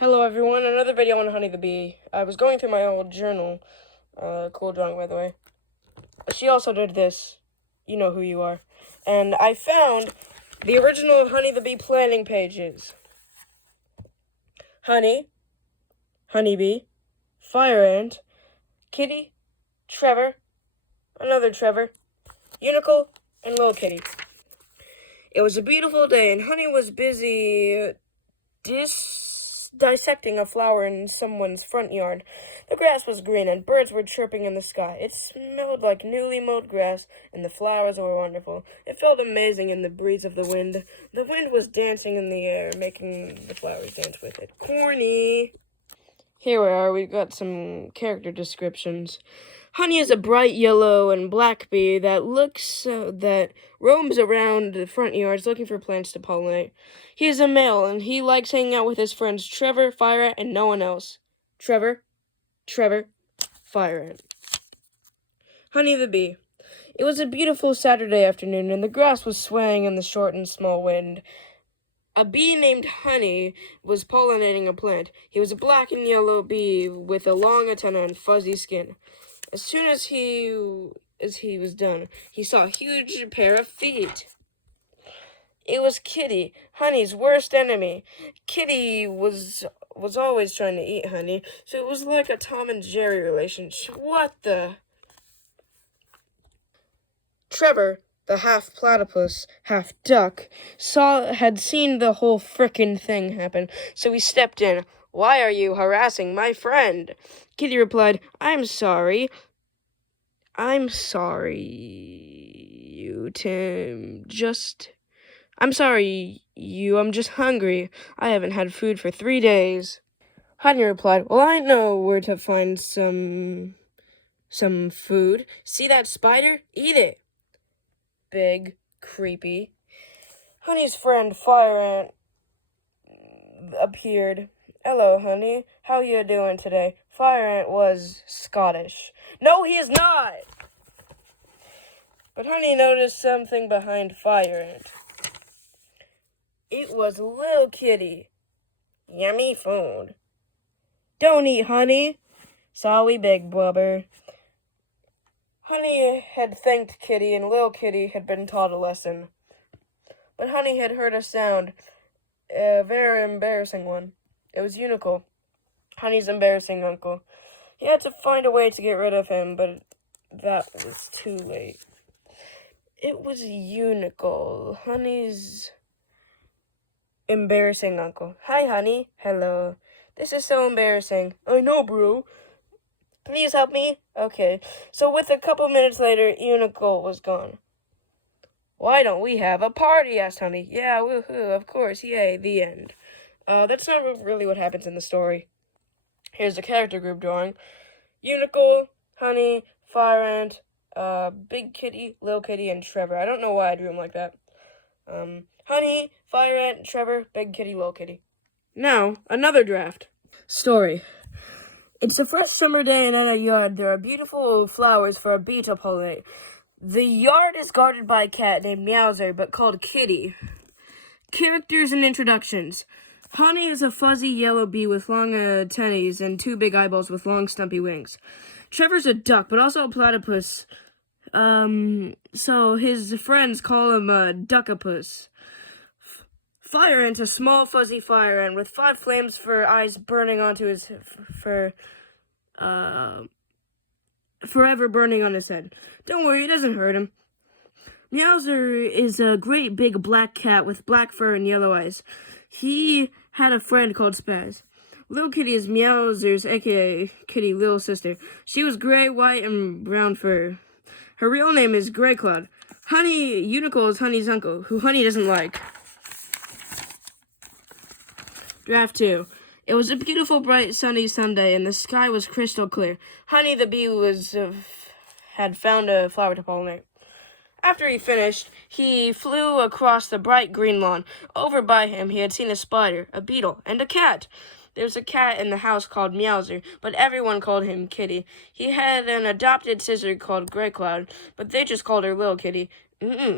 Hello everyone, another video on Honey the Bee. I was going through my old journal, cool drawing by the way. She also did this, you know who you are. And I found the original Honey the Bee planning pages. Honey, Honeybee, Fire Ant, Kitty, Trevor, another Trevor, Unicle, and Little Kitty. It was a beautiful day and Honey was busy dissecting a flower in someone's front yard. The grass was green and birds were chirping in the sky. It smelled like newly mowed grass and the flowers were wonderful. It felt amazing in the breeze of the wind. The wind was dancing in the air, making the flowers dance with it. Corny! Here we are, we've got some character descriptions. Honey is a bright yellow and black bee that roams around the front yards looking for plants to pollinate. He is a male and he likes hanging out with his friends Trevor, Fire Ant, and no one else. Trevor, Fire Ant. Honey the bee. It was a beautiful Saturday afternoon and the grass was swaying in the short and small wind. A bee named Honey was pollinating a plant. He was a black and yellow bee with a long antenna and fuzzy skin. As soon as he was done, he saw a huge pair of feet. It was Kitty, Honey's worst enemy. Kitty was always trying to eat Honey, so it was like a Tom and Jerry relationship. What the? Trevor, the half platypus, half duck, had seen the whole frickin' thing happen, so he stepped in. "Why are you harassing my friend?" Kitty replied, I'm sorry, I'm just hungry. I haven't had food for 3 days. Honey replied, well, I know where to find some food. See that spider? Eat it. Big, creepy. Honey's friend, Fire Ant, appeared. Hello, Honey. How you doing today? Fire Ant was Scottish. No, he is not! But Honey noticed something behind Fire Ant. It was Little Kitty. Yummy food. Don't eat, Honey. Sorry, Big Brother. Honey had thanked Kitty, and Little Kitty had been taught a lesson. But Honey had heard a sound, a very embarrassing one. It was Unicle, Honey's embarrassing uncle. He had to find a way to get rid of him, but that was too late. It was Unicle, Honey's embarrassing uncle. Hi, Honey. Hello. This is so embarrassing. I know, bro. Please help me? Okay. So with a couple minutes later, Unicle was gone. Why don't we have a party? Asked Honey. Yeah, woohoo, of course, yay, the end. That's not really what happens in the story. Here's the character group drawing. Unicle, Honey, Fire Ant, Big Kitty, Little Kitty, and Trevor. I don't know why I drew them like that. Honey, Fire Ant, Trevor, Big Kitty, Little Kitty. Now, another draft. Story. It's a fresh summer day and in a yard there are beautiful flowers for a bee to pollinate. The yard is guarded by a cat named Meowser, but called Kitty. Characters and introductions. Honey is a fuzzy yellow bee with long antennae and 2 big eyeballs with long stumpy wings. Trevor's a duck, but also a platypus. So his friends call him a duckapus. Fire Ant, a small fuzzy fire ant with 5 flames for eyes burning onto his forever burning on his head. Don't worry, it doesn't hurt him. Meowser is a great big black cat with black fur and yellow eyes. He had a friend called Spaz. Little Kitty is Meowser's, aka Kitty, little sister. She was gray, white, and brown fur. Her real name is Grey Cloud. Honey, Unicle is Honey's uncle, who Honey doesn't like. Draft 2. It was a beautiful, bright, sunny Sunday, and the sky was crystal clear. Honey the bee had found a flower to pollinate. After he finished, he flew across the bright green lawn. Over by him, he had seen a spider, a beetle, and a cat. There was a cat in the house called Meowser, but everyone called him Kitty. He had an adopted sister called Grey Cloud, but they just called her Little Kitty.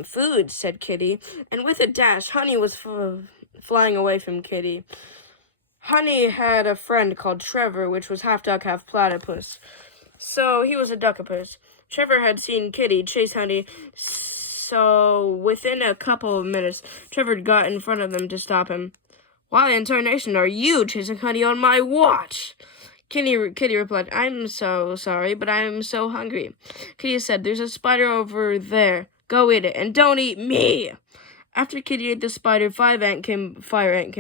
Food, said Kitty, and with a dash, Honey was flying away from Kitty. Honey had a friend called Trevor, which was half duck, half platypus. So he was a duckopus. Trevor had seen Kitty chase Honey, so within a couple of minutes, Trevor got in front of them to stop him. "Why in tarnation are you chasing Honey on my watch?" Kitty replied, "I'm so sorry, but I'm so hungry." Kitty said, "There's a spider over there. Go eat it, and don't eat me." After Kitty ate the spider, Fire Ant came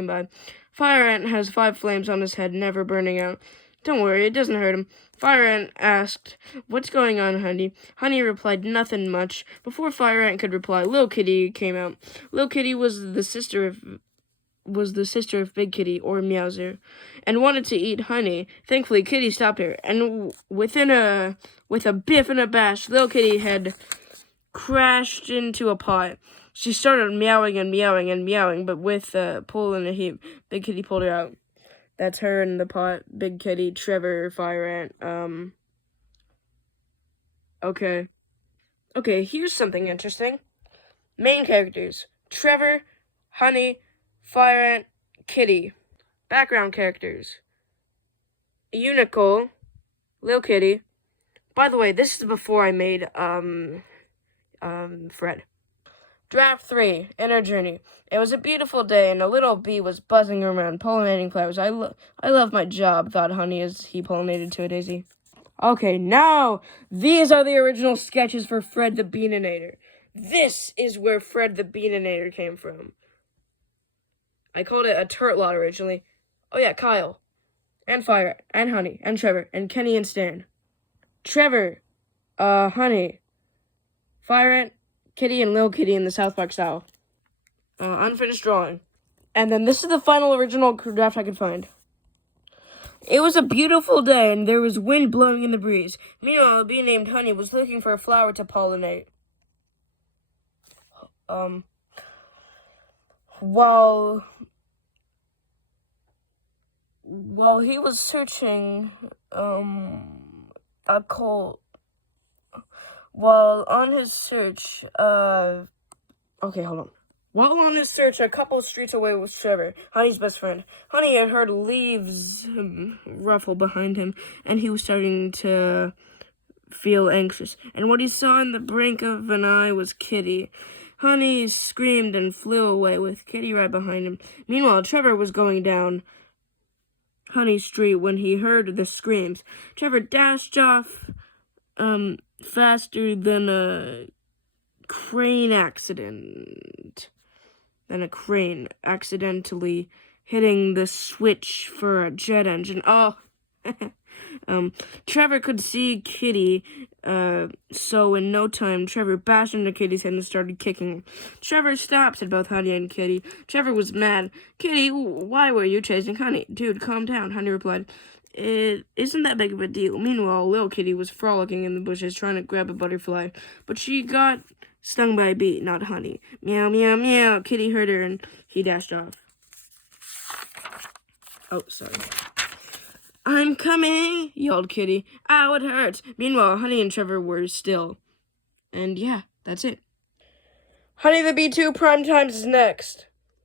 by. Fire Ant has 5 flames on his head, never burning out. "Don't worry, it doesn't hurt him." Fire Ant asked, "What's going on, Honey?" Honey replied, "Nothing much." Before Fire Ant could reply, Little Kitty came out. Little Kitty was the sister of Big Kitty, or Meowser, and wanted to eat Honey. Thankfully, Kitty stopped her, and with a biff and a bash, Little Kitty had crashed into a pot. She started meowing and meowing and meowing, but with a pull and a heap, Big Kitty pulled her out. That's her in the pot. Big Kitty, Trevor, Fire Ant. Okay. Okay, here's something interesting. Main characters: Trevor, Honey, Fire Ant, Kitty. Background characters: Unicorn, Lil Kitty. By the way, this is before I made, Fred. Draft 3, Inner Journey. It was a beautiful day, and a little bee was buzzing around, pollinating flowers. I love my job, thought Honey as he pollinated to a daisy. Okay, now, these are the original sketches for Fred the Beaninator. This is where Fred the Beaninator came from. I called it a turtlot originally. Oh yeah, Kyle. And Fire, and Honey, and Trevor, and Kenny and Stan. Trevor, Honey, Fire Ant, Kitty, and Lil Kitty in the South Park style. Unfinished drawing. And then this is the final original draft I could find. It was a beautiful day, and there was wind blowing in the breeze. Meanwhile, a bee named Honey was looking for a flower to pollinate. While he was searching, While on his search, While on his search, a couple of streets away was Trevor, Honey's best friend. Honey had heard leaves ruffle behind him, and he was starting to feel anxious. And what he saw in the brink of an eye was Kitty. Honey screamed and flew away, with Kitty right behind him. Meanwhile, Trevor was going down Honey Street when he heard the screams. Trevor dashed off, faster than a crane accidentally hitting the switch for a jet engine. Trevor could see Kitty, so in no time, Trevor bashed into Kitty's head and started kicking her. "Trevor, stop," said both Honey and Kitty. Trevor was mad. "Kitty, why were you chasing Honey?" "Dude, calm down," Honey replied. "It isn't that big of a deal." Meanwhile, Little Kitty was frolicking in the bushes trying to grab a butterfly, but she got stung by a bee, not Honey. Meow, meow, meow. Kitty heard her and he dashed off. Oh, sorry. "I'm coming," yelled Kitty. "Ow, it hurts." Meanwhile, Honey and Trevor were still. And yeah, that's it. Honey the Bee 2 Prime Times is next.